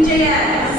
MJS.